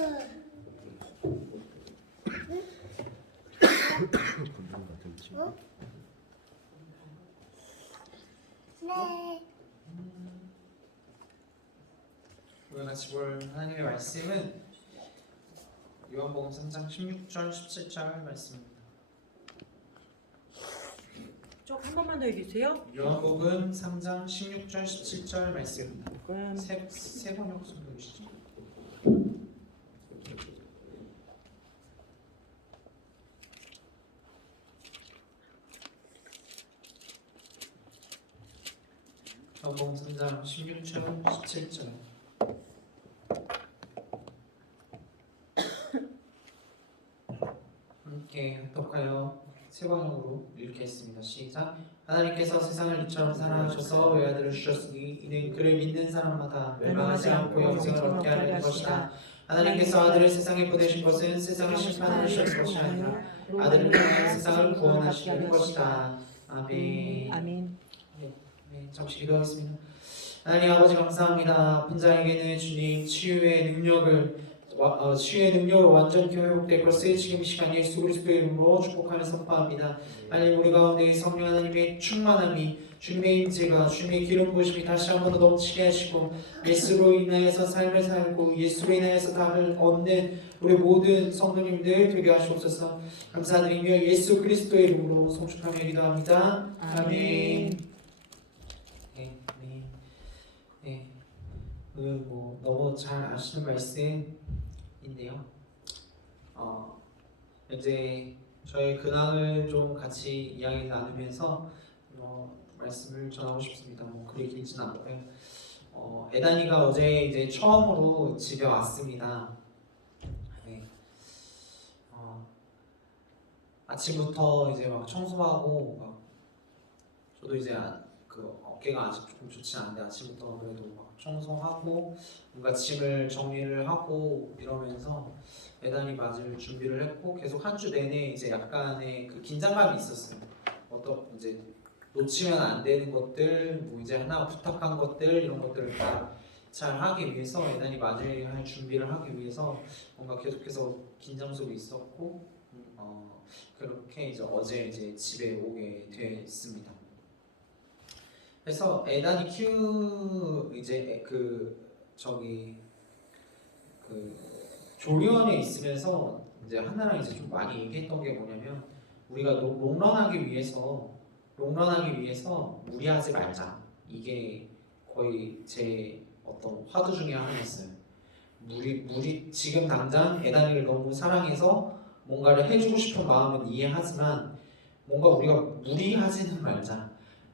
네. 우리가 같이 볼 하나님의 말씀은 요한복음 3장 16절 17절 말씀입니다. 쭉 한 번만 더 해주세요. 요한복음 3장 16절 17절 말씀입니다. 그럼 세 번역 성경이시죠? 요한복음 3장 16절 17절 함께 합독하여 세 번역으로 읽겠습니다. 시작. 하나님께서 세상을 이처럼 사랑하셔서 외아들을 주셨으니 이는 그를 믿는 사람마다 멸망하지 않고 영생을 얻게 하려는 것이다. 하나님께서 아들을 세상에 보내신 것은 세상을 심판하시려는 것이 아니라 아들을 통하여 세상을 구원하시려는 것이다. 아멘. 아멘. 네, 잠시 기도하겠습니다. 하나님 아버지 감사합니다. 아픈 자에게는 주님 치유의 능력으로 완전히 회복될 것을 지금 이 시간 예수 그리스도의 이름으로 축복하며 선포합니다. 하나님 우리 가운데 성령 하나님의 충만함이 주님의 임재가 주님의 기름 부으심이 다시 한번 더 넘치게 하시고 예수로 인하여서 삶을 살고 예수로 인하여서 답을 얻는 우리 모든 성도님들 되게 하시옵소서. 감사드리며 예수 그리스도의 이름으로 송축하며 기도합니다. 아멘. 네, 뭐 너무 잘 아시는 말씀인데요. 이제 저희 근황을 좀 같이 이야기 나누면서 말씀을 전하고 싶습니다. 뭐 그리 길진 않고요. 에단이가 어제 이제 처음으로 집에 왔습니다. 네. 아침부터 이제 막 청소하고 막 저도 이제 그 어깨가 아직 조금 좋지 않은데 아침부터 그래도 막 청소하고 뭔가 짐을 정리를 하고 이러면서 에단이 맞을 준비를 했고 계속 한 주 내내 이제 약간의 그 긴장감이 있었어요. 이제 놓치면 안 되는 것들, 뭐 이제 하나 부탁한 것들 이런 것들을 다 잘 하기 위해서 에단이 맞을 할 준비를 하기 위해서 뭔가 계속해서 긴장 속에 있었고 그렇게 이제 어제 이제 집에 오게 됐습니다. 그래서 에단이 이제 그 조리원에 있으면서 이제 하나랑 이제 좀 많이 얘기했던 게 뭐냐면 우리가 롱런하기 위해서 무리하지 말자. 이게 거의 제 어떤 화두 중에 하나였어요. 지금 당장 에단이를 너무 사랑해서 뭔가를 해주고 싶은 마음은 이해하지만 뭔가 우리가 무리하지는 말자.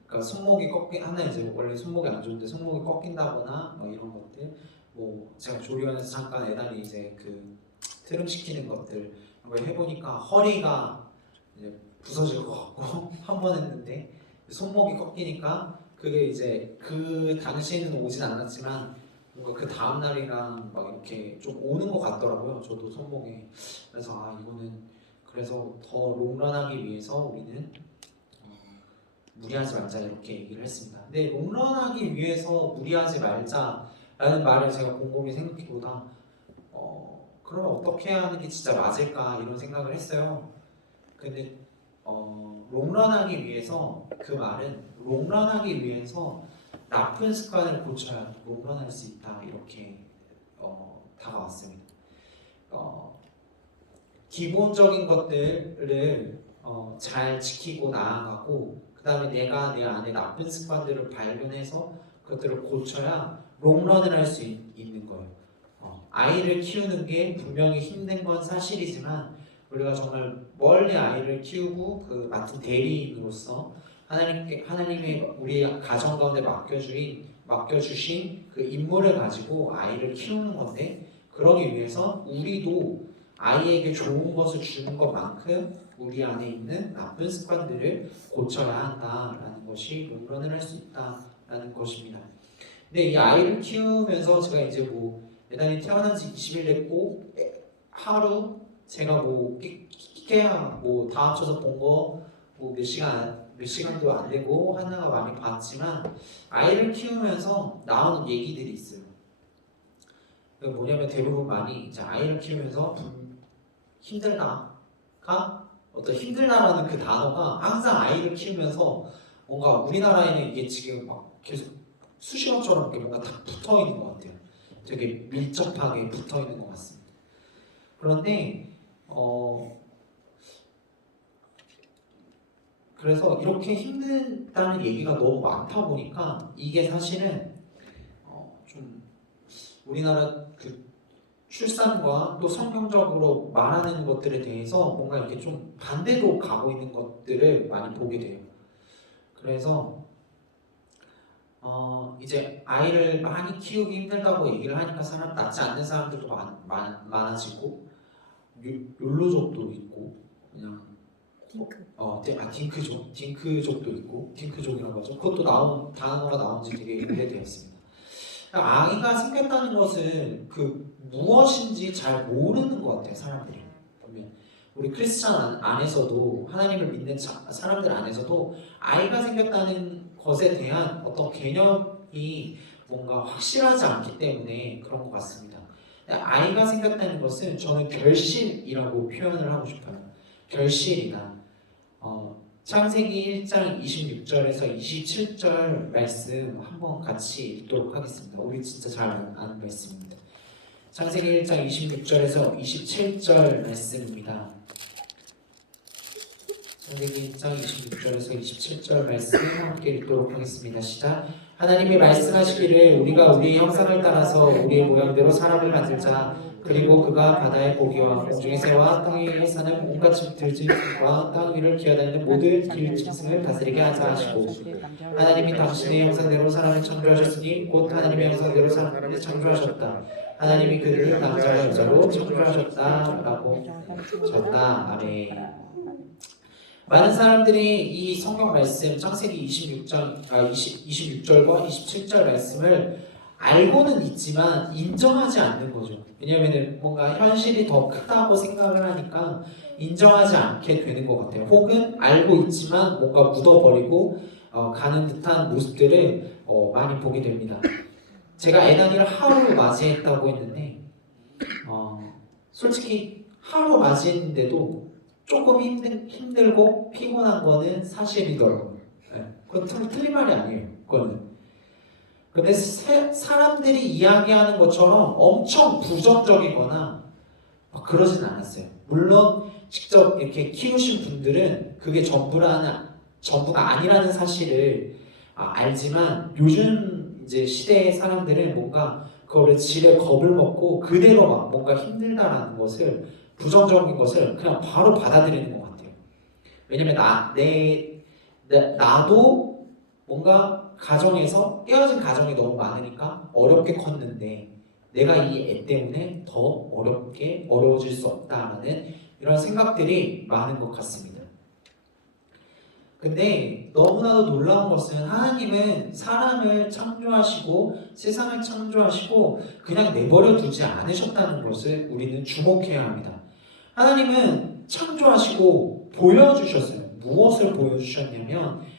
그러니까 하나 이제 원래 손목이 안 좋은데 손목이 꺾인다거나 뭐 이런 것들, 뭐 제가 조리원에서 잠깐 에단이 이제 그 트름 시키는 것들 한번 해보니까 허리가 이제 부서질 것 같고 한 번 했는데 손목이 꺾이니까 그게 이제 그 당시에는 오진 않았지만 뭔가 그 다음 날이랑 막 이렇게 좀 오는 것 같더라고요. 저도 손목에. 그래서 이거는 그래서 더 롱런하기 위해서 우리는 무리하지 말자 이렇게 얘기를 했습니다. 근데 롱런하기 위해서 무리하지 말자라는 말을 제가 곰곰이 생각해보다 그럼 어떻게 하는 게 진짜 맞을까 이런 생각을 했어요. 근데 롱런하기 위해서 그 말은 롱런하기 위해서 나쁜 습관을 고쳐야 롱런할 수 있다 이렇게 다가왔습니다. 기본적인 것들을 잘 지키고 나아가고 그 다음에 내가 내 안에 나쁜 습관들을 발견해서 그것들을 고쳐야 롱런을 할 수 있는 거예요. 아이를 키우는 게 분명히 힘든 건 사실이지만 우리가 정말 멀리 아이를 키우고 그 맡은 대리인으로서 하나님의 우리 가정 가운데 맡겨주신 그 임무를 가지고 아이를 키우는 건데 그러기 위해서 우리도 아이에게 좋은 것을 주는 것만큼 우리 안에 있는 나쁜 습관들을 고쳐야 한다라는 것이 롱런을 할 수 있다라는 것입니다. 근데 이 아이를 키우면서 제가 이제 뭐 에단이 태어난 지 20일 됐고 하루 제가 뭐 끼케야 뭐 다 합쳐서 본 거 뭐 몇 시간도 안 되고 하나가 많이 봤지만 아이를 키우면서 나오는 얘기들이 있어요. 뭐냐면 대부분 많이 이제 아이를 키우면서 힘들다가 어떤 힘들다라는 그 단어가 항상 아이를 키우면서 뭔가 우리나라에는 이게 지금 막 계속 수식어처럼 이렇게 뭔가 다 붙어 있는 것 같아요. 되게 밀접하게 붙어 있는 것 같습니다. 그런데 그래서 이렇게 힘들다는 얘기가 너무 많다 보니까 이게 사실은 좀 우리나라 그 출산과 또 성경적으로 말하는 것들에 대해서 뭔가 이렇게 좀 반대로 가고 있는 것들을 많이 보게 돼요. 그래서 이제 아이를 많이 키우기 힘들다고 얘기를 하니까 낳지 않는 사람들도 많아지고 욜로족도 있고 그냥 딩크족도 있고 딩크족이라고 하죠. 그것도 단어가 나온 지 되게 오래되었습니다. 아이가 생겼다는 것은 그 무엇인지 잘 모르는 것 같아요. 사람들이 보면 우리 크리스찬 안에서도 하나님을 믿는 사람들 안에서도 아이가 생겼다는 것에 대한 어떤 개념이 뭔가 확실하지 않기 때문에 그런 것 같습니다. 아이가 생겼다는 것은 저는 결실이라고 표현을 하고 싶어요. 결실이다. 창세기 1장 26절에서 27절 말씀 한번 같이 읽도록 하겠습니다. 우리 진짜 잘 아는 말씀입니다. 창세기 1장 26절에서 27절 말씀입니다. 창세기 1장 26절에서 27절 말씀 함께 읽도록 하겠습니다. 시작. 하나님이 말씀하시기를 우리가 우리의 형상을 따라서 우리의 모양대로 사람을 만들자. 그리고 그가 바다의 고기와 공중의 새와 땅 위에 사는 온갖 들짐승과 땅 위를 기어다니는 모든 길짐승을 다스리게 하자 하시고 하나님이 당신의 형상대로 사람을 창조하셨으니 곧 하나님의 형상대로 사람을 창조하셨다. 하나님이 그들을 남자와 여자로 창조하셨다라고 졌다. 아멘. 많은 사람들이 이 성경 말씀 창세기 26절과 27절 말씀을 알고는 있지만 인정하지 않는 거죠. 왜냐하면 뭔가 현실이 더 크다고 생각을 하니까 인정하지 않게 되는 것 같아요. 혹은 알고 있지만 뭔가 묻어버리고 가는 듯한 모습들을 많이 보게 됩니다. 제가 애단이를 하루 맞이했다고 했는데 솔직히 하루 맞이했는데도 조금 힘들고 피곤한 거는 사실이더라고요. 그건 틀린 말이 아니에요. 그거는. 근데 사람들이 이야기하는 것처럼 엄청 부정적이거나 그러진 않았어요. 물론 직접 이렇게 키우신 분들은 그게 전부가 아니라는 사실을 알지만 요즘 이제 시대의 사람들은 뭔가 그거를 지레 겁을 먹고 그대로 막 뭔가 힘들다라는 것을 부정적인 것을 그냥 바로 받아들이는 것 같아요. 왜냐면 나도 뭔가 가정에서 깨어진 가정이 너무 많으니까 어렵게 컸는데 내가 이 애 때문에 더 어려워질 수 없다라는 이런 생각들이 많은 것 같습니다. 근데 너무나도 놀라운 것은 하나님은 사람을 창조하시고 세상을 창조하시고 그냥 내버려 두지 않으셨다는 것을 우리는 주목해야 합니다. 하나님은 창조하시고 보여주셨어요. 무엇을 보여주셨냐면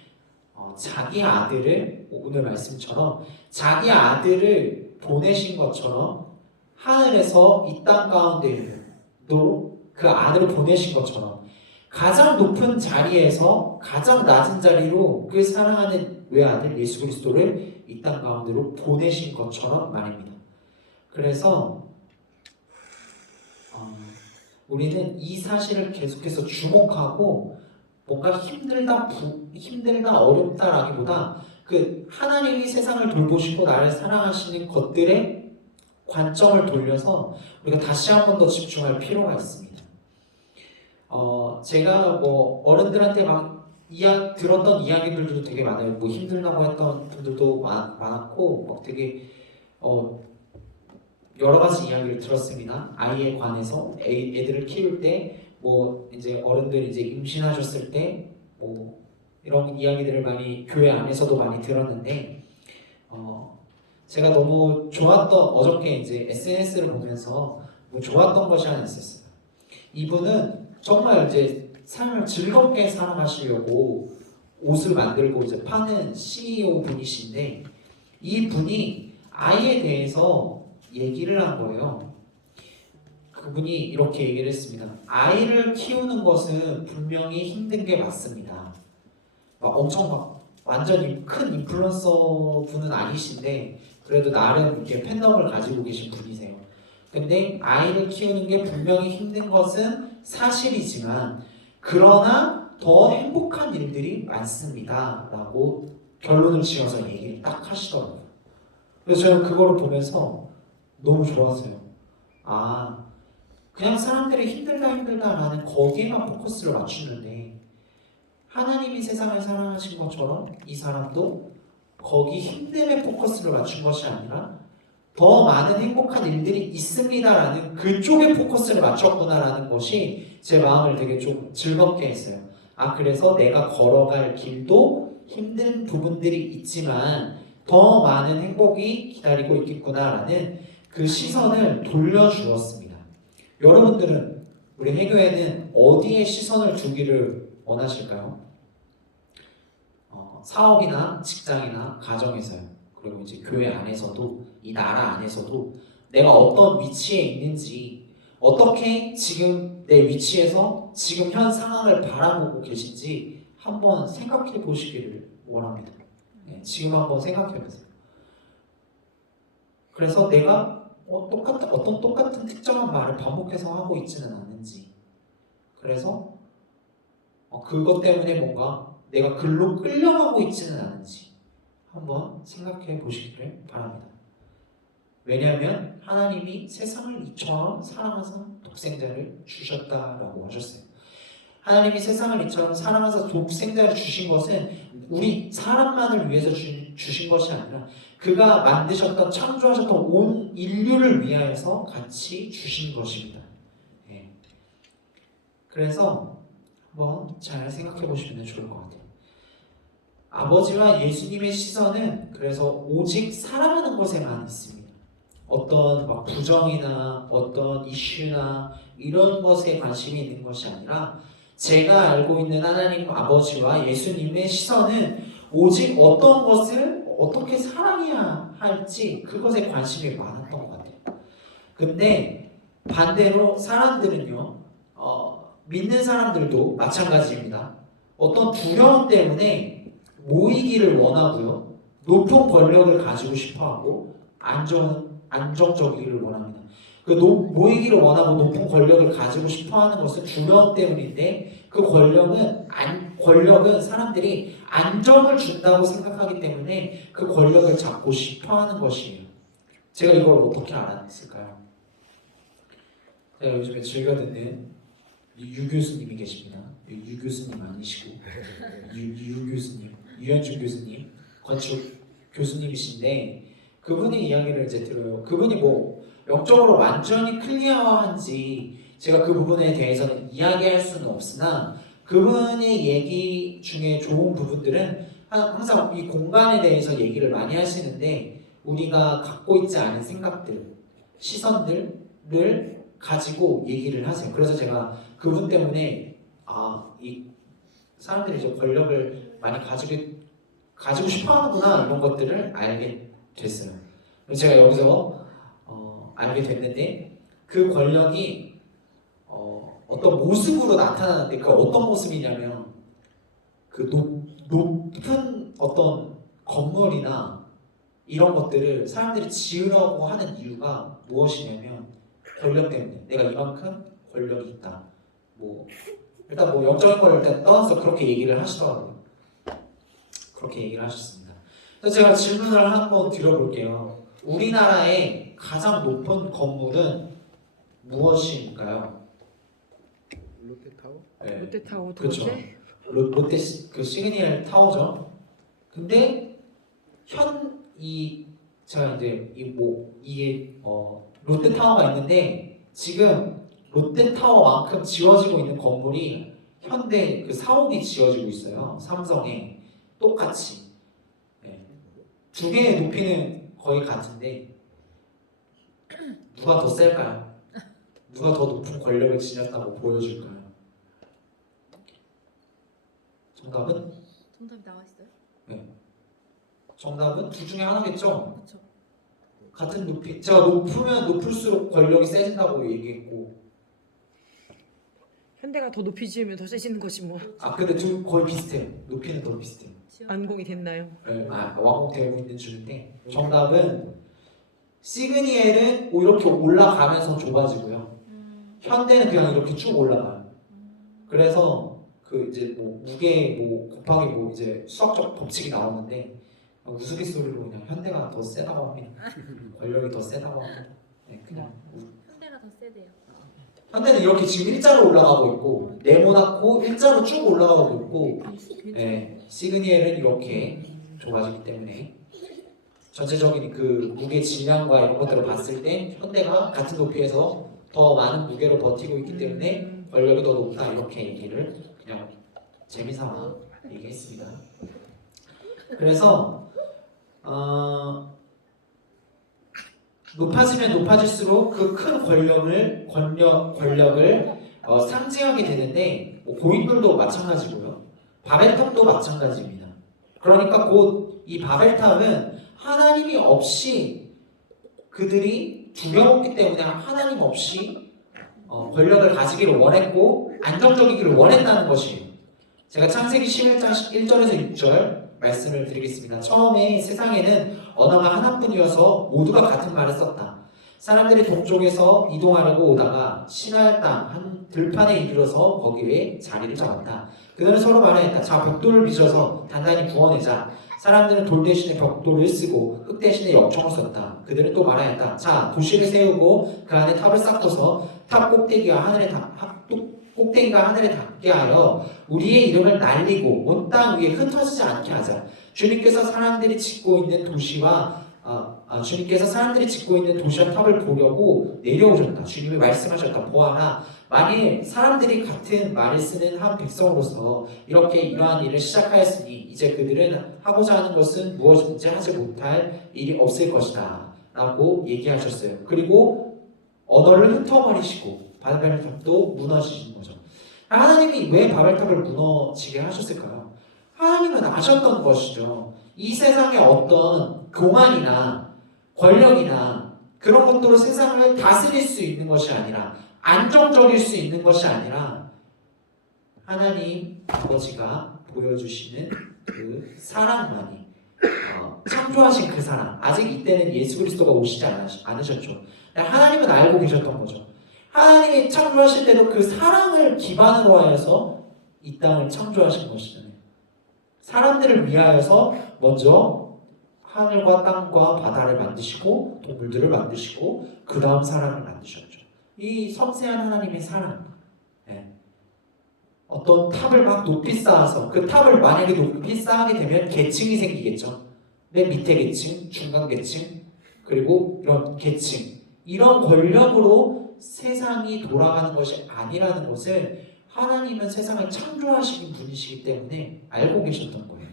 자기 아들을 오늘 말씀처럼 자기 아들을 보내신 것처럼 하늘에서 이 땅 가운데로 그 아들을 보내신 것처럼 가장 높은 자리에서 가장 낮은 자리로 그 사랑하는 외아들 예수 그리스도를 이 땅 가운데로 보내신 것처럼 말입니다. 그래서 우리는 이 사실을 계속해서 주목하고 뭔가 힘들다 어렵다라기보다 그 하나님이 세상을 돌보시고 나를 사랑하시는 것들의 관점을 돌려서 우리가 다시 한 번 더 집중할 필요가 있습니다. 제가 뭐 어른들한테 막 들었던 이야기들도 되게 많아요. 뭐 힘들다고 했던 분들도 많았고 막 되게 여러 가지 이야기를 들었습니다. 아이에 관해서 애들을 키울 때 뭐 이제 어른들이 이제 임신하셨을 때 뭐 이런 이야기들을 많이 교회 안에서도 많이 들었는데 제가 너무 좋았던 어저께 이제 SNS를 보면서 뭐 좋았던 것이 하나 있었어요. 이분은 정말 이제 삶을 즐겁게 살아가시려고 옷을 만들고 이제 파는 CEO 분이신데 이 분이 아이에 대해서 얘기를 한 거예요. 그분이 이렇게 얘기를 했습니다. 아이를 키우는 것은 분명히 힘든 게 맞습니다. 막 엄청 막 완전히 큰 인플루언서 분은 아니신데 그래도 나름 이렇게 팬덤을 가지고 계신 분이세요. 근데 아이를 키우는 게 분명히 힘든 것은 사실이지만 그러나 더 행복한 일들이 많습니다. 라고 결론을 지어서 얘기를 딱 하시더라고요. 그래서 저는 그거를 보면서 너무 좋았어요. 아, 그냥 사람들이 힘들다라는 거기에만 포커스를 맞추는데 하나님이 세상을 사랑하신 것처럼 이 사람도 거기 힘듦에 포커스를 맞춘 것이 아니라 더 많은 행복한 일들이 있습니다라는 그쪽에 포커스를 맞췄구나라는 것이 제 마음을 되게 좀 즐겁게 했어요. 아, 그래서 내가 걸어갈 길도 힘든 부분들이 있지만 더 많은 행복이 기다리고 있겠구나라는 그 시선을 돌려주었습니다. 여러분들은 우리 해교회는 어디에 시선을 두기를 원하실까요? 사업이나 직장이나 가정에서요. 그리고 이제 교회 안에서도 이 나라 안에서도 내가 어떤 위치에 있는지 어떻게 지금 내 위치에서 지금 현 상황을 바라보고 계신지 한번 생각해 보시기를 원합니다. 네, 지금 한번 생각해 보세요. 그래서 내가 어떤 똑같은 특정한 말을 반복해서 하고 있지는 않는지 그래서 그것 때문에 뭔가 내가 글로 끌려가고 있지는 않은지 한번 생각해 보시기를 바랍니다. 왜냐하면 하나님이 세상을 이처럼 사랑하사 독생자를 주셨다라고 하셨어요. 하나님이 세상을 이처럼 사랑하사 독생자를 주신 것은 우리 사람만을 위해서 주신 것이 아니라 그가 만드셨던 창조하셨던 온 인류를 위하여서 같이 주신 것입니다. 네. 그래서 한번 잘 생각해 보시면 좋을 것 같아요. 아버지와 예수님의 시선은 그래서 오직 사랑하는 것에만 있습니다. 어떤 막 부정이나 어떤 이슈나 이런 것에 관심이 있는 것이 아니라 제가 알고 있는 하나님 아버지와 예수님의 시선은 오직 어떤 것을 어떻게 사랑해야 할지 그것에 관심이 많았던 것 같아요. 근데 반대로 사람들은요, 믿는 사람들도 마찬가지입니다. 어떤 두려움 때문에 모이기를 원하고요, 높은 권력을 가지고 싶어하고 안정적이기를 원합니다. 모이기를 원하고 높은 권력을 가지고 싶어하는 것은 두려움 때문인데 그 권력은 사람들이 안정을 준다고 생각하기 때문에 그 권력을 잡고 싶어하는 것이에요. 제가 이걸 어떻게 알았을까요? 제가 요즘에 즐겨 듣는 유 교수님이 계십니다. 유 교수님 아니시고 유 교수님, 유현준 교수님, 건축 교수님이신데 그분의 이야기를 이제 들어요. 그분이 뭐 영적으로 완전히 클리어한지 제가 그 부분에 대해서는 이야기할 수는 없으나 그분의 얘기 중에 좋은 부분들은 항상 이 공간에 대해서 얘기를 많이 하시는데 우리가 갖고 있지 않은 생각들, 시선들을 가지고 얘기를 하세요. 그래서 제가 그분 때문에 이 사람들이 이제 권력을 많이 가지고 싶어하는구나 이런 것들을 알게 됐어요. 그래서 제가 여기서 알게 됐는데 그 권력이 어떤 모습으로 나타나는데 그 어떤 모습이냐면 그 높은 어떤 건물이나 이런 것들을 사람들이 지으려고 하는 이유가 무엇이냐면 권력 때문에 내가 이만큼 권력이 있다. 뭐 일단 뭐 영적인 걸 일단 떠나서 그렇게 얘기를 하시더라고요. 그렇게 얘기를 하셨습니다. 그래서 제가 질문을 한번 드려볼게요. 우리나라의 가장 높은 건물은 무엇일까요? 롯데타워? 네. 롯데타워 두 그렇죠. 번째. 롯데 그 시그니엘 타워죠. 근데 제가 이제 이게 롯데 타워가 있는데 지금 롯데 타워만큼 지어지고 있는 건물이 현대 그 사옥이 지어지고 있어요. 삼성에 똑같이. 네. 두 개의 높이는 거의 같은데 누가 더 셀까요? 누가 더 높은 권력을 지녔다고 보여줄까요? 정답은? 정답이 나와 있어요? 정답은 둘 중에 하나겠죠? 그렇죠. 같은 높이 제가 높으면 높을수록 권력이 세진다고 얘기했고 현대가 더 높이 지으면 더 세지는 것이 뭐 근데 둘 거의 비슷해요. 높이는 더 비슷해요. 안공이 됐나요? 네, 완공되고 있는 중인데 정답은 시그니엘은 이렇게 올라가면서 좁아지고요. 현대는 그냥 이렇게 쭉 올라가요. 그래서 그 이제 뭐 무게 뭐 곱하기 뭐 이제 수학적 법칙이 나오는데 우스갯소리로 그냥 현대가 더 세다고 합니다. 권력이 더 세다고 합니다. 네, 그냥 현대가 더 세대요. 현대는 이렇게 지금 일자로 올라가고 있고 네모나고 일자로 쭉 올라가고 있고 네, 시그니엘은 이렇게 좁아지기 때문에 전체적인 그 무게 질량과 이런 것들을 봤을 때 현대가 같은 높이에서 더 많은 무게로 버티고 있기 때문에 권력이 더 높다 이렇게 얘기를 그냥 재미삼아 얘기했습니다. 그래서 높아지면 높아질수록 그 큰 권력을 상징하게 되는데 뭐 고인돌도 마찬가지고요. 바벨탑도 마찬가지입니다. 그러니까 곧 이 바벨탑은 하나님이 없이 그들이 두려웠기 때문에 하나님 없이 권력을 가지기를 원했고 안정적이기를 원했다는 것이에요. 제가 창세기 11장 1절에서 6절 말씀을 드리겠습니다. 처음에 세상에는 언어가 하나뿐이어서 모두가 같은 말을 썼다. 사람들이 동쪽에서 이동하려고 오다가 시나의 땅 한 들판에 이르러서 거기에 자리를 잡았다. 그들은 서로 말하였다. 자, 벽돌을 빚어서 단단히 구워내자. 사람들은 돌 대신에 벽돌을 쓰고 흙 대신에 역청을 썼다. 그들은 또 말하였다. 자, 도시를 세우고 그 안에 탑을 쌓고서 탑 꼭대기가 하늘에 닿게 하여 우리의 이름을 날리고 온 땅 위에 흩어지지 않게 하자. 주님께서 사람들이 짓고 있는 도시와 탑을 보려고 내려오셨다. 주님이 말씀하셨다. 보아라. 만일 사람들이 같은 말을 쓰는 한 백성으로서 이렇게 이러한 일을 시작하였으니 이제 그들은 하고자 하는 것은 무엇인지 하지 못할 일이 없을 것이다 라고 얘기하셨어요. 그리고 언어를 흩어버리시고 바벨탑도 무너지신 거죠. 하나님이 왜 바벨탑을 무너지게 하셨을까요? 하나님은 아셨던 것이죠. 이 세상의 어떤 공안이나 권력이나 그런 것들로 세상을 다스릴 수 있는 것이 아니라 안정적일 수 있는 것이 아니라 하나님 아버지가 보여주시는 그 사랑만이 창조하신 그 사랑, 아직 이때는 예수 그리스도가 오시지 않으셨죠. 하나님은 알고 계셨던 거죠. 하나님이 창조하실 때도 그 사랑을 기반으로 하여서 이 땅을 창조하신 것이잖아요. 사람들을 위하여서 먼저 하늘과 땅과 바다를 만드시고 동물들을 만드시고 그 다음 사람을 만드셨죠. 이 섬세한 하나님의 사랑, 어떤 탑을 막 높이 쌓아서 그 탑을 만약에 높이 쌓게 되면 계층이 생기겠죠. 맨 밑에 계층, 중간 계층, 그리고 이런 계층, 이런 권력으로 세상이 돌아가는 것이 아니라는 것을 하나님은 세상을 창조하시는 분이시기 때문에 알고 계셨던 거예요.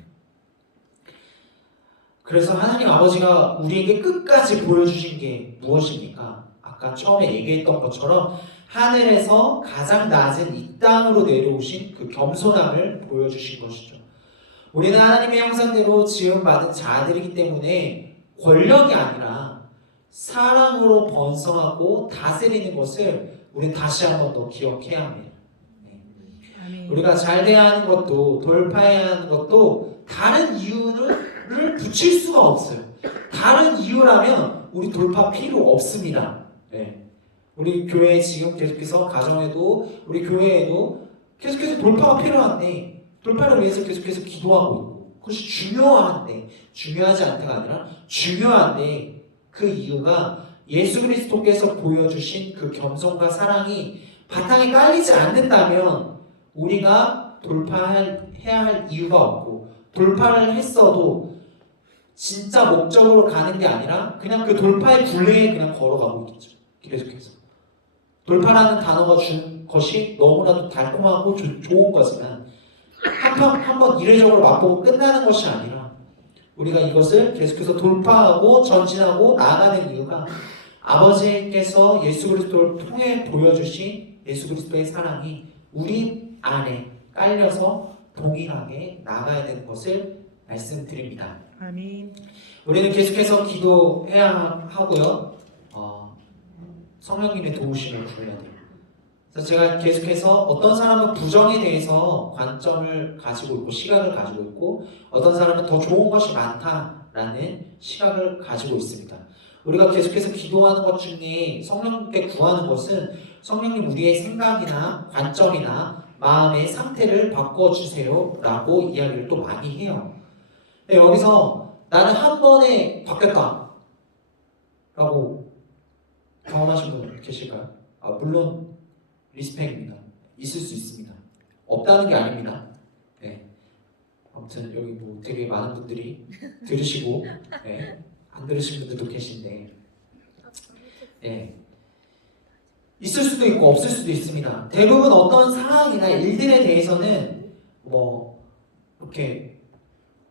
그래서 하나님 아버지가 우리에게 끝까지 보여주신 게 무엇입니까? 아까 처음에 얘기했던 것처럼 하늘에서 가장 낮은 이 땅으로 내려오신 그 겸손함을 보여주신 것이죠. 우리는 하나님의 형상대로 지음받은 자들이기 때문에 권력이 아니라 사랑으로 번성하고 다스리는 것을 우리는 다시 한 번 더 기억해야 합니다. 우리가 잘 돼야 하는 것도 돌파해야 하는 것도 다른 이유를 붙일 수가 없어요. 다른 이유라면 우리 돌파 필요 없습니다. 우리 교회 지금 계속해서 가정에도 우리 교회에도 계속해서 돌파가 필요한데 돌파를 위해서 계속해서 기도하고 있고 그것이 중요한데 중요하지 않다가 아니라 중요한데 그 이유가 예수 그리스도께서 보여주신 그 겸손과 사랑이 바탕에 깔리지 않는다면 우리가 돌파해야 할 이유가 없고 돌파를 했어도 진짜 목적으로 가는 게 아니라 그냥 그 돌파의 굴레에 그냥 걸어가고 있겠죠. 계속해서 돌파라는 단어가 준 것이 너무나도 달콤하고 좋은 거지만 한번 이례적으로 맛보고 끝나는 것이 아니라 우리가 이것을 계속해서 돌파하고 전진하고 나아가는 이유가 아버지께서 예수 그리스도를 통해 보여주신 예수 그리스도의 사랑이 우리 안에 깔려서 동일하게 나가야 되는 것을 말씀드립니다. 아멘. 우리는 계속해서 기도해야 하고요. 성령님의 도우심을 구해야 돼요. 그래서 제가 계속해서 어떤 사람은 부정에 대해서 관점을 가지고 있고 시각을 가지고 있고 어떤 사람은 더 좋은 것이 많다라는 시각을 가지고 있습니다. 우리가 계속해서 기도하는 것 중에 성령님께 구하는 것은 성령님 우리의 생각이나 관점이나 마음의 상태를 바꿔주세요 라고 이야기를 또 많이 해요. 여기서 나는 한 번에 바뀌었다 라고 경험하신 분 계실까요? 물론 리스펙입니다. 있을 수 있습니다. 없다는 게 아닙니다. 네. 아무튼 여기 뭐 되게 많은 분들이 들으시고 네. 안 들으신 분들도 계신데 네. 있을 수도 있고 없을 수도 있습니다. 대부분 어떤 상황이나 일들에 대해서는 뭐 이렇게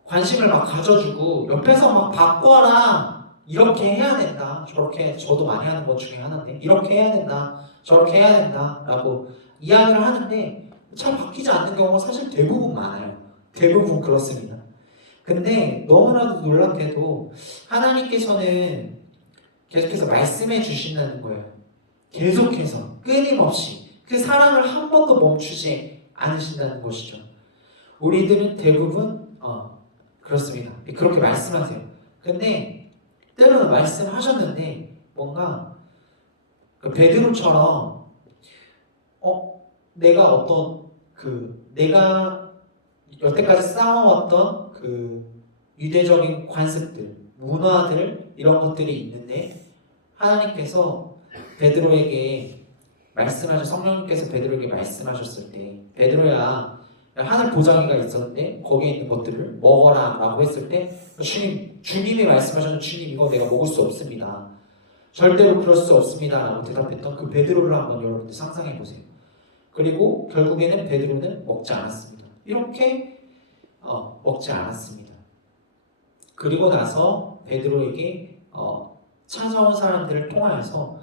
관심을 막 가져주고 옆에서 막 바꿔라 이렇게 해야 된다 저렇게 저도 많이 하는 것 중에 하나인데 이렇게 해야 된다 저렇게 해야 된다 라고 이야기를 하는데 잘 바뀌지 않는 경우가 사실 대부분 많아요. 대부분 그렇습니다. 근데 너무나도 놀랍게도 하나님께서는 계속해서 말씀해 주신다는 거예요. 계속해서 끊임없이 그 사랑을 한 번도 멈추지 않으신다는 것이죠. 우리들은 대부분 그렇습니다. 그렇게 말씀하세요. 근데 때로는 말씀하셨는데 뭔가 베드로처럼 내가 어떤 내가 여태까지 쌓아왔던 유대적인 관습들, 문화들 이런 것들이 있는데 하나님께서 베드로에게 성령님께서 베드로에게 말씀하셨을 때 베드로야 하늘 보자기가 있었는데 거기에 있는 것들을 먹어라 라고 했을 때 주님이 말씀하셨는데 주님 이거 내가 먹을 수 없습니다. 절대로 그럴 수 없습니다 라고 대답했던 그 베드로를 한번 여러분들 상상해 보세요. 그리고 결국에는 베드로는 먹지 않았습니다. 이렇게 먹지 않았습니다. 그리고 나서 베드로에게 찾아온 사람들을 통하여서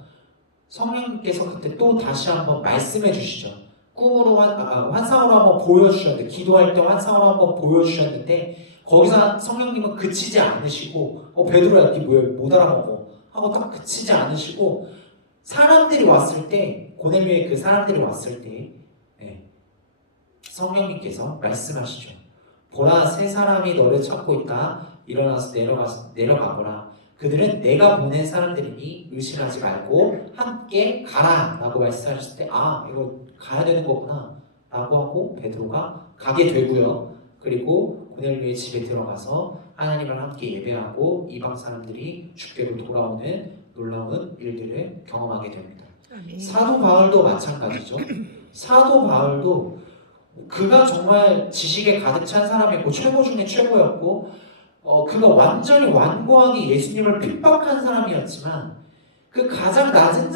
성령님께서 그때 또 다시 한번 말씀해 주시죠. 꿈으로 환상으로 한번 보여주셨는데 기도할 때 환상으로 한번 보여주셨는데 거기서 성령님은 그치지 않으시고 베드로야 니 왜 못 알아먹어 하고 딱 그치지 않으시고 사람들이 왔을 때 고넬료의 그 사람들이 왔을 때 성령님께서 말씀하시죠. 보라 세 사람이 너를 찾고 있다. 일어나서 내려가거라. 그들은 내가 보낸 사람들이니 의심하지 말고 함께 가라 라고 말씀하셨을 때 이거 가야 되는 거구나 라고 하고 베드로가 가게 되고요. 그리고 고넬료의 집에 들어가서 하나님을 함께 예배하고 이방 사람들이 주께로 돌아오는 놀라운 일들을 경험하게 됩니다. 사도 바울도 마찬가지죠. 사도 바울도 그가 정말 지식에 가득 찬 사람이었고 최고 중에 최고였고 그가 완전히 완고하게 예수님을 핍박한 사람이었지만 그 가장 낮은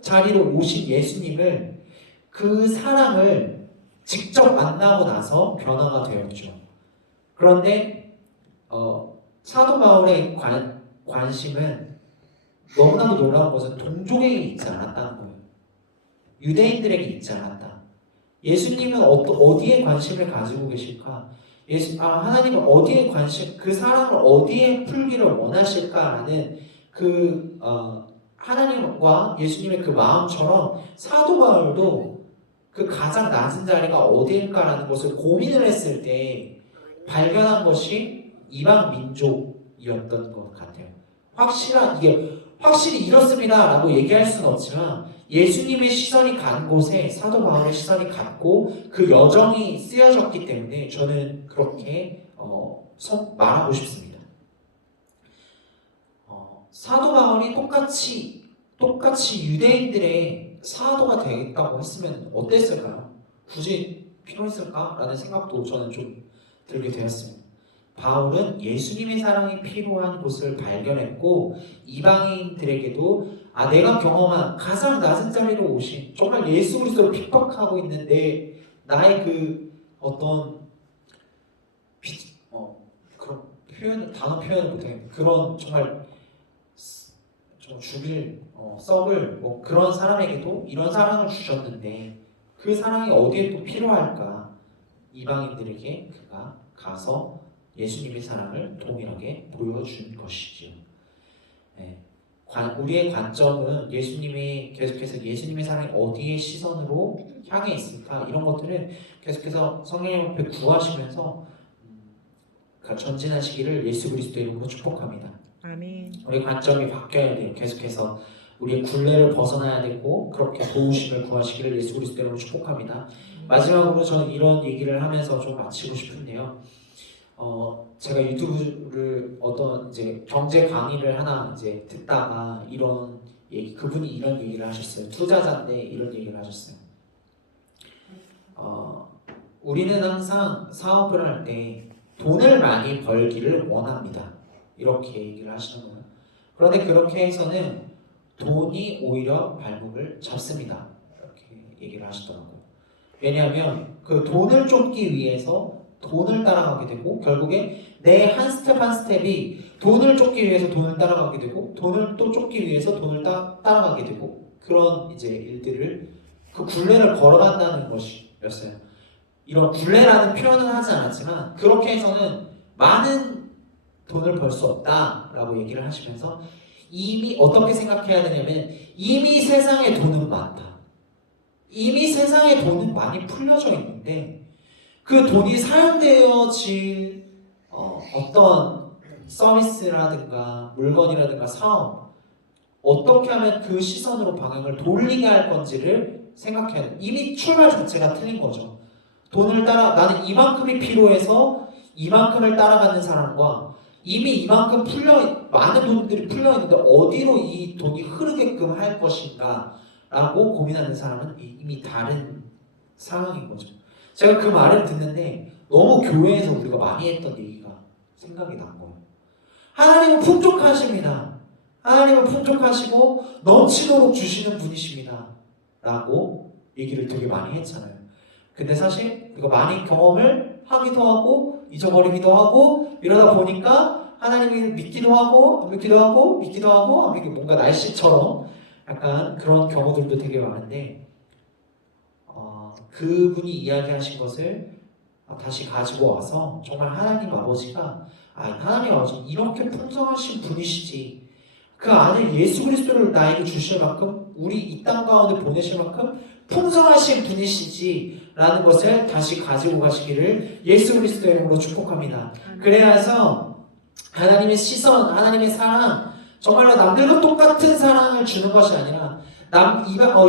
자리로 오신 예수님을 그 사랑을 직접 만나고 나서 변화가 되었죠. 그런데 사도 바울의 관심은 너무나도 놀라운 것은 동족에게 있지 않았다는 거예요. 유대인들에게 있지 않았다. 예수님은 어디에 관심을 가지고 계실까? 하나님은 어디에 그 사랑을 어디에 풀기를 원하실까라는 하나님과 예수님의 그 마음처럼 사도 바울도 그 가장 낮은 자리가 어디일까라는 것을 고민을 했을 때 발견한 것이 이방 민족이었던 것 같아요. 확실히 이렇습니다라고 얘기할 수는 없지만 예수님의 시선이 간 곳에 사도 바울의 시선이 갔고 그 여정이 쓰여졌기 때문에 저는 그렇게 말하고 싶습니다. 사도 바울이 똑같이 유대인들의 사도가 되겠다고 했으면 어땠을까요? 굳이 필요했을까라는 생각도 저는 좀 들게 되었습니다. 바울은 예수님의 사랑이 필요한 곳을 발견했고 이방인들에게도 내가 경험한 가장 낮은 자리로 오신 정말 예수 그리스도를 핍박하고 있는데 나의 어떤 그런 단어 표현을 못하겠네. 그런 정말 좀 죽일 썩을 그런 사람에게도 이런 사랑을 주셨는데 그 사랑이 어디에 또 필요할까? 이방인들에게 그가 가서 예수님의 사랑을 동일하게 보여준 것이지요. 네. 우리의 관점은 예수님이 계속해서 예수님의 사랑이 어디에 시선으로 향해 있을까 이런 것들을 계속해서 성령님 앞에 구하시면서 전진하시기를 예수 그리스도의 이름으로 축복합니다. 아멘. 우리 관점이 바뀌어야 돼요. 계속해서 우리의 굴레를 벗어나야 되고 그렇게 도우심을 구하시기를 예수 그리스도의 이름으로 축복합니다. 마지막으로 저는 이런 얘기를 하면서 좀 마치고 싶은데요. 제가 유튜브를 어떤 이제 경제 강의를 하나 이제 듣다가 이런 얘기, 그분이 이런 얘기를 하셨어요. 투자자인데 이런 얘기를 하셨어요. 우리는 항상 사업을 할 때 돈을 많이 벌기를 원합니다. 이렇게 얘기를 하시는 거예요. 그런데 그렇게 해서는 돈이 오히려 발목을 잡습니다. 이렇게 얘기를 하시더라고요. 왜냐하면 그 돈을 쫓기 위해서 돈을 따라가게 되고 결국에 내 한 스텝 한 스텝이 돈을 쫓기 위해서 돈을 따라가게 되고 돈을 또 쫓기 위해서 돈을 따라가게 되고 그런 이제 일들을 그 굴레를 걸어간다는 것이었어요. 이런 굴레라는 표현은 하지 않았지만 그렇게 해서는 많은 돈을 벌 수 없다라고 얘기를 하시면서 이미 어떻게 생각해야 되냐면 이미 세상에 돈은 많다. 이미 세상에 돈은 많이 풀려져 있는데 그 돈이 사용되어질 어떤 서비스라든가 물건이라든가 사업 어떻게 하면 그 시선으로 방향을 돌리게 할 건지를 생각해야 돼. 이미 출발 자체가 틀린 거죠. 돈을 나는 이만큼이 필요해서 이만큼을 따라가는 사람과 이미 이만큼 많은 돈들이 풀려 있는데 어디로 이 돈이 흐르게끔 할 것인가 라고 고민하는 사람은 이미 다른 상황인 거죠. 제가 그 말을 듣는데 너무 교회에서 우리가 많이 했던 얘기가 생각이 난 거예요. 하나님은 풍족하십니다. 하나님은 풍족하시고 넘치도록 주시는 분이십니다. 라고 얘기를 되게 많이 했잖아요. 근데 사실 이거 많이 경험을 하기도 하고 잊어버리기도 하고 이러다 보니까 하나님을 믿기도 하고 안 믿기도 하고 믿기도 하고 안 믿기도 뭔가 날씨처럼 약간 그런 경우들도 되게 많은데 그분이 이야기하신 것을 다시 가지고 와서 정말 하나님 아버지가 하나님 아버지 이렇게 풍성하신 분이시지 그 아들 예수 그리스도를 나에게 주실 만큼 우리 이 땅 가운데 보내실 만큼 풍성하신 분이시지 라는 것을 다시 가지고 가시기를 예수 그리스도의 이름으로 축복합니다. 그래서 하나님의 시선, 하나님의 사랑 정말로 남들과 똑같은 사랑을 주는 것이 아니라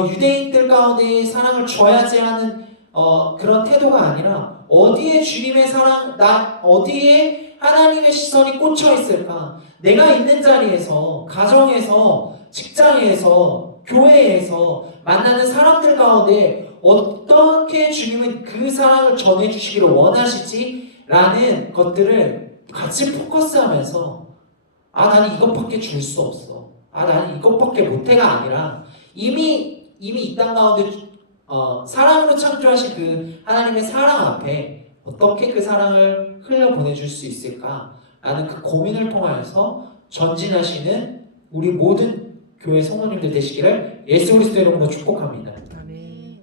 유대인들 가운데 사랑을 줘야지 하는 그런 태도가 아니라 어디에 주님의 사랑, 어디에 하나님의 시선이 꽂혀 있을까? 내가 있는 자리에서, 가정에서, 직장에서, 교회에서 만나는 사람들 가운데 어떻게 주님은 그 사랑을 전해주시기를 원하시지? 라는 것들을 같이 포커스하면서 나는 이것밖에 줄 수 없어. 나는 이것밖에 못해가 아니라 이미 이 땅 가운데 사랑으로 창조하신 그 하나님의 사랑 앞에 어떻게 그 사랑을 흘려보내줄 수 있을까라는 그 고민을 통하여서 전진하시는 우리 모든 교회 성도님들 되시기를 예수 그리스도의 이름으로 축복합니다. 아멘.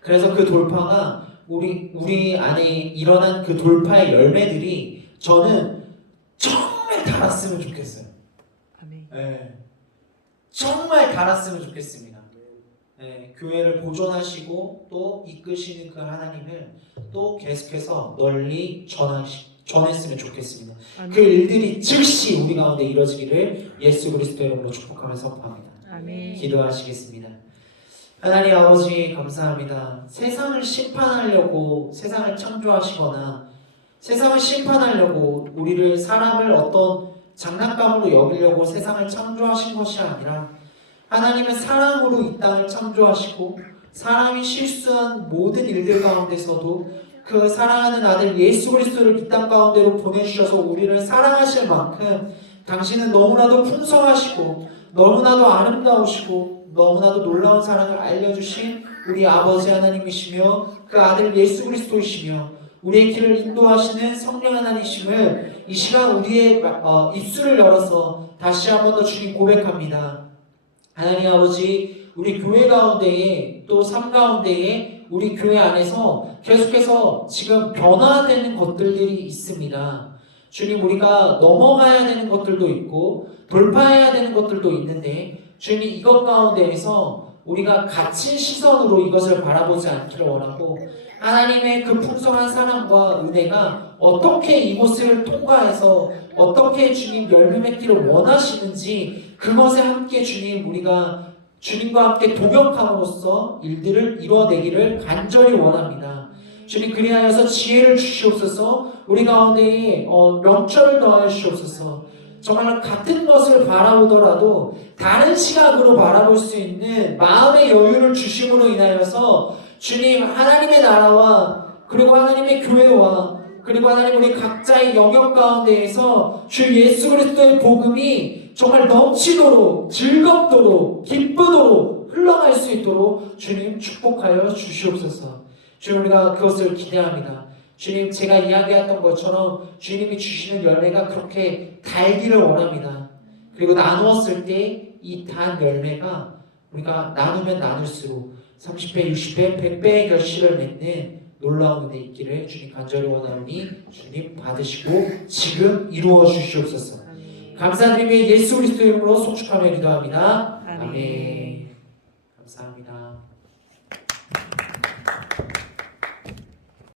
그래서 그 돌파가 우리 안에 일어난 그 돌파의 열매들이 저는 정말 달았으면 좋겠어요. 아멘. 네. 정말 달았으면 좋겠습니다. 네, 교회를 보존하시고 또 이끄시는 그 하나님을 또 계속해서 널리 전했으면 좋겠습니다. 아멘. 그 일들이 즉시 우리 가운데 이루어지기를 예수 그리스도의 이름으로 축복하며 선포합니다. 아멘. 기도하시겠습니다. 하나님 아버지 감사합니다. 세상을 심판하려고 세상을 창조하시거나 세상을 심판하려고 우리를 사람을 어떤 장난감으로 여기려고 세상을 창조하신 것이 아니라 하나님은 사랑으로 이 땅을 창조하시고 사람이 실수한 모든 일들 가운데서도 그 사랑하는 아들 예수 그리스도를 이 땅 가운데로 보내주셔서 우리를 사랑하실 만큼 당신은 너무나도 풍성하시고 너무나도 아름다우시고 너무나도 놀라운 사랑을 알려주신 우리 아버지 하나님이시며 그 아들 예수 그리스도이시며 우리의 길을 인도하시는 성령 하나님이심을 이 시간 우리의 입술을 열어서 다시 한 번 더 주님 고백합니다. 하나님 아버지 우리 교회 가운데에 또 삶 가운데에 우리 교회 안에서 계속해서 지금 변화되는 것들이 있습니다. 주님, 우리가 넘어가야 되는 것들도 있고 돌파해야 되는 것들도 있는데 주님, 이것 가운데에서 우리가 갇힌 시선으로 이것을 바라보지 않기를 원하고 하나님의 그 풍성한 사랑과 은혜가 어떻게 이곳을 통과해서 어떻게 주님 열매 맺기를 원하시는지 그것에 함께 주님, 우리가 주님과 함께 동역함으로써 일들을 이루어내기를 간절히 원합니다. 주님, 그리하여서 지혜를 주시옵소서. 우리 가운데에 명철을 더하여 주시옵소서. 정말 같은 것을 바라보더라도 다른 시각으로 바라볼 수 있는 마음의 여유를 주심으로 인하여서 주님, 하나님의 나라와 그리고 하나님의 교회와 그리고 하나님 우리 각자의 영역 가운데에서 주 예수 그리스도의 복음이 정말 넘치도록 즐겁도록 기쁘도록 흘러갈 수 있도록 주님 축복하여 주시옵소서. 주님, 우리가 그것을 기대합니다. 주님, 제가 이야기했던 것처럼 주님이 주시는 열매가 그렇게 달기를 원합니다. 그리고 나누었을 때 이 단 열매가 우리가 나누면 나눌수록 30배, 60배, 100배의 결실을 맺는 놀라운 은혜 있기를 주님 간절히 원하오니 주님 받으시고 지금 이루어 주시옵소서. 아멘. 감사드리며 예수 그리스도 이름으로 송축하며 기도합니다. 아멘. 아멘. 감사합니다.